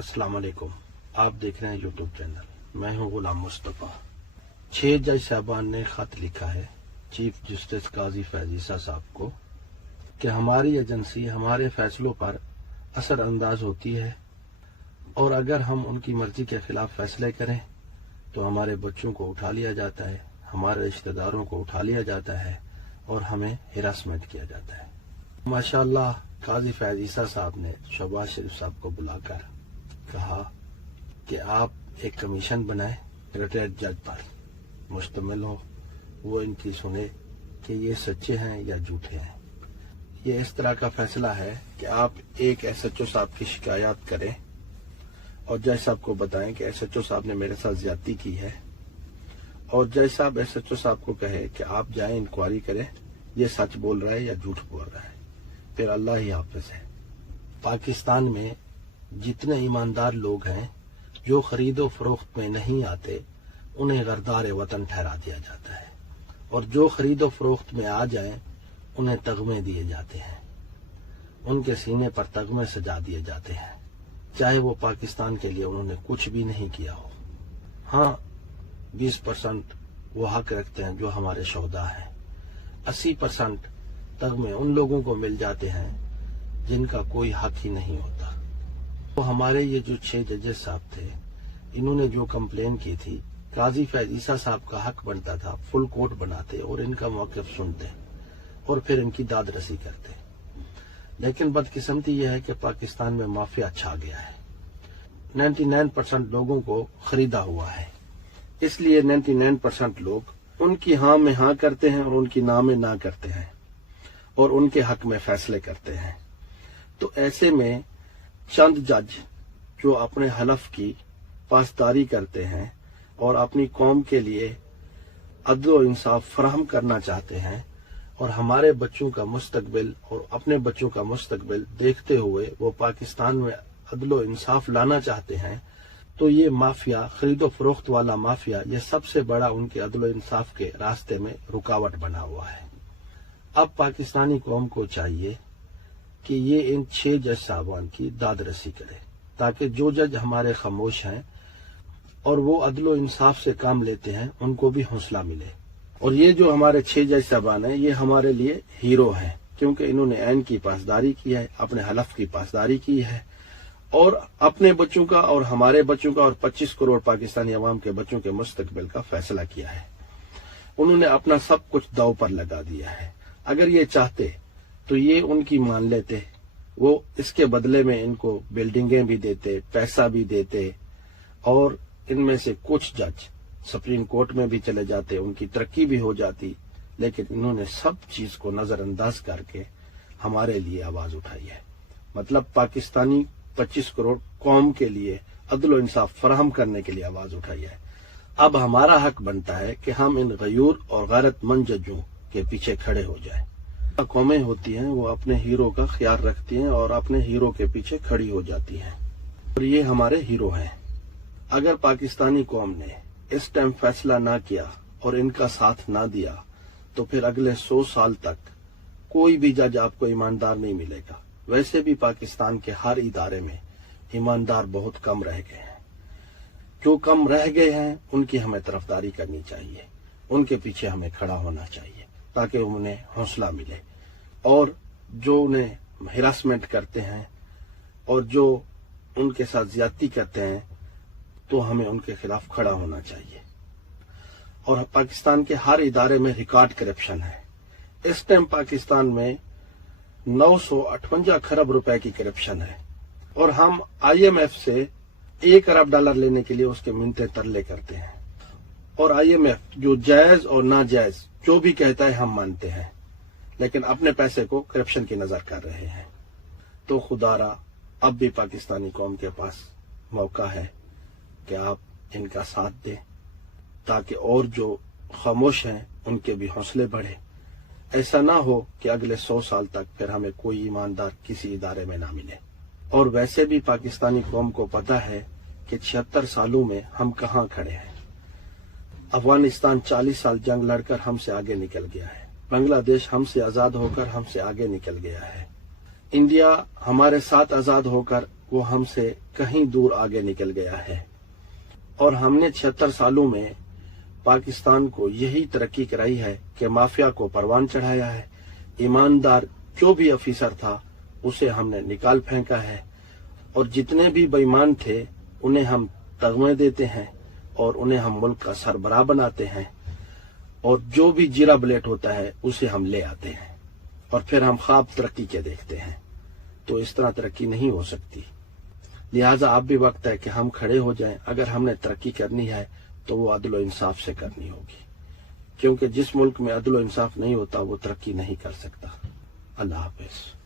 अस्सलाम वालेकुम। आप देख रहे हैं यूट्यूब चैनल, मैं हूं गुलाम मुस्तफ़ा। 6 जज साहबान ने खत लिखा है चीफ जस्टिस काजी फैज़ ईसा साहब को कि हमारी एजेंसी हमारे फैसलों पर असर अंदाज होती है और अगर हम उनकी मर्जी के खिलाफ फैसले करें तो हमारे बच्चों को उठा लिया जाता है, हमारे रिश्तेदारों को उठा लिया जाता है और हमें हिरासमेंट किया जाता है। माशाअल्लाह काजी फैज़ ईसा साहब ने शहबाज शरीफ साहब को बुलाकर कहा कि आप एक कमीशन बनाए रिटायर्ड जज पर मुश्तमिल हो, वो इनकी सुने कि ये सच्चे हैं या झूठे हैं। ये इस तरह का फैसला है कि आप एक SHO साहब की शिकायत करें और जज साहब को बताएं कि SHO साहब ने मेरे साथ ज्यादती की है और जज साहब SHO साहब को कहे कि आप जाएं इंक्वायरी करें, ये सच बोल रहा है या झूठ बोल रहा है, फिर अल्लाह ही हाफिज है। पाकिस्तान में जितने ईमानदार लोग हैं जो खरीदो फरोख्त में नहीं आते उन्हें गरदार वतन ठहरा दिया जाता है और जो खरीदो फरोख्त में आ जाएं उन्हें तगमे दिए जाते हैं, उनके सीने पर तगमे सजा दिए जाते हैं, चाहे वो पाकिस्तान के लिए उन्होंने कुछ भी नहीं किया हो। हाँ, 20% वो हक रखते हैं जो हमारे शोहदा हैं, 80% तगमे उन लोगों को मिल जाते हैं जिनका कोई हक ही नहीं होता। तो हमारे ये जो 6 जजेस साहब थे, इन्होंने जो कंप्लेन की थी, काजी फैज़ ईसा साहब का हक बनता था फुल कोर्ट बनाते और इनका मौक़िफ़ सुनते और फिर इनकी दाद रसी करते। लेकिन बदकिस्मती यह है कि पाकिस्तान में माफिया छा गया है, 99% लोगों को खरीदा हुआ है, इसलिए 99% लोग उनकी हाँ में हाँ करते हैं और उनकी ना में ना करते हैं और उनके हक में फैसले करते हैं। तो ऐसे में चंद जज जो अपने हलफ की पासदारी करते हैं और अपनी कौम के लिए अदल और इंसाफ फराहम करना चाहते हैं और हमारे बच्चों का मुस्तकबिल और अपने बच्चों का मुस्तकबिल देखते हुए वो पाकिस्तान में अदल और इंसाफ लाना चाहते हैं, तो ये माफिया, खरीदो फरोख्त वाला माफिया, ये सबसे बड़ा उनके अदल और इंसाफ के रास्ते में रुकावट बना हुआ है। अब पाकिस्तानी कौम को चाहिए कि ये इन 6 जज साहबान की दाद रसी करे ताकि जो जज हमारे खामोश हैं और वो अदलो इंसाफ से काम लेते हैं उनको भी हौसला मिले। और ये जो हमारे 6 जज साहबान हैं ये हमारे लिए हीरो हैं क्योंकि इन्होंने ऐन की पासदारी की है, अपने हलफ की पासदारी की है और अपने बच्चों का और हमारे बच्चों का और 25 करोड़ पाकिस्तानी अवाम के बच्चों के मुस्तकबिल का फैसला किया है। उन्होंने अपना सब कुछ दांव पर लगा दिया है। अगर ये चाहते तो ये उनकी मान लेते, वो इसके बदले में इनको बिल्डिंगें भी देते, पैसा भी देते और इनमें से कुछ जज सुप्रीम कोर्ट में भी चले जाते, उनकी तरक्की भी हो जाती। लेकिन इन्होंने सब चीज को नजरअंदाज करके हमारे लिए आवाज उठाई है, मतलब पाकिस्तानी 25 करोड़ कौम के लिए अदल और इंसाफ फराहम करने के लिए आवाज उठाई है। अब हमारा हक बनता है कि हम इन गयूर और गैरतमंद जजों के पीछे खड़े हो जाएं। कौमें होती हैं वो अपने हीरो का ख्याल रखती हैं और अपने हीरो के पीछे खड़ी हो जाती हैं और ये हमारे हीरो हैं। अगर पाकिस्तानी कौम ने इस टाइम फैसला ना किया और इनका साथ ना दिया तो फिर अगले 100 साल तक कोई भी जज आपको ईमानदार नहीं मिलेगा। वैसे भी पाकिस्तान के हर इदारे में ईमानदार बहुत कम रह गए हैं। जो कम रह गए हैं उनकी हमें तरफदारी करनी चाहिए, उनके पीछे हमें खड़ा होना चाहिए ताकि उन्हें हौसला मिले। और जो उन्हें हिरासमेंट करते हैं और जो उनके साथ ज्यादती करते हैं तो हमें उनके खिलाफ खड़ा होना चाहिए। और पाकिस्तान के हर इदारे में रिकॉर्ड करप्शन है। इस टाइम पाकिस्तान में 958 खरब रुपए की करप्शन है और हम IMF से $1 अरब लेने के लिए उसके मिन्नतें तरले करते हैं और IMF जो जायज और नाजायज जो भी कहता है हम मानते हैं, लेकिन अपने पैसे को करप्शन की नजर कर रहे हैं। तो खुदारा अब भी पाकिस्तानी कौम के पास मौका है कि आप इनका साथ दें ताकि और जो खामोश हैं उनके भी हौसले बढ़े। ऐसा ना हो कि अगले 100 साल तक फिर हमें कोई ईमानदार किसी इदारे में ना मिले। और वैसे भी पाकिस्तानी कौम को पता है कि 76 सालों में हम कहाँ खड़े हैं। अफगानिस्तान 40 साल जंग लड़कर हमसे आगे निकल गया है, बांग्लादेश हमसे आजाद होकर हमसे आगे निकल गया है, इंडिया हमारे साथ आजाद होकर وہ ہم سے کہیں دور آگے نکل گیا ہے، اور ہم نے 76 سالوں میں پاکستان کو یہی ترقی کرائی ہے کہ مافیا کو پروان چڑھایا ہے، ایماندار جو بھی افیسر تھا اسے ہم نے نکال پھینکا ہے، اور جتنے بھی بے ایمان تھے انہیں ہم تغمے دیتے ہیں اور انہیں ہم ملک کا سربراہ بناتے ہیں، اور جو بھی جیرا بلیٹ ہوتا ہے اسے ہم لے آتے ہیں، اور پھر ہم خواب ترقی کے دیکھتے ہیں۔ تو اس طرح ترقی نہیں ہو سکتی، لہٰذا اب بھی وقت ہے کہ ہم کھڑے ہو جائیں۔ اگر ہم نے ترقی کرنی ہے تو وہ عدل و انصاف سے کرنی ہوگی، کیونکہ جس ملک میں عدل و انصاف نہیں ہوتا وہ ترقی نہیں کر سکتا۔ اللہ حافظ۔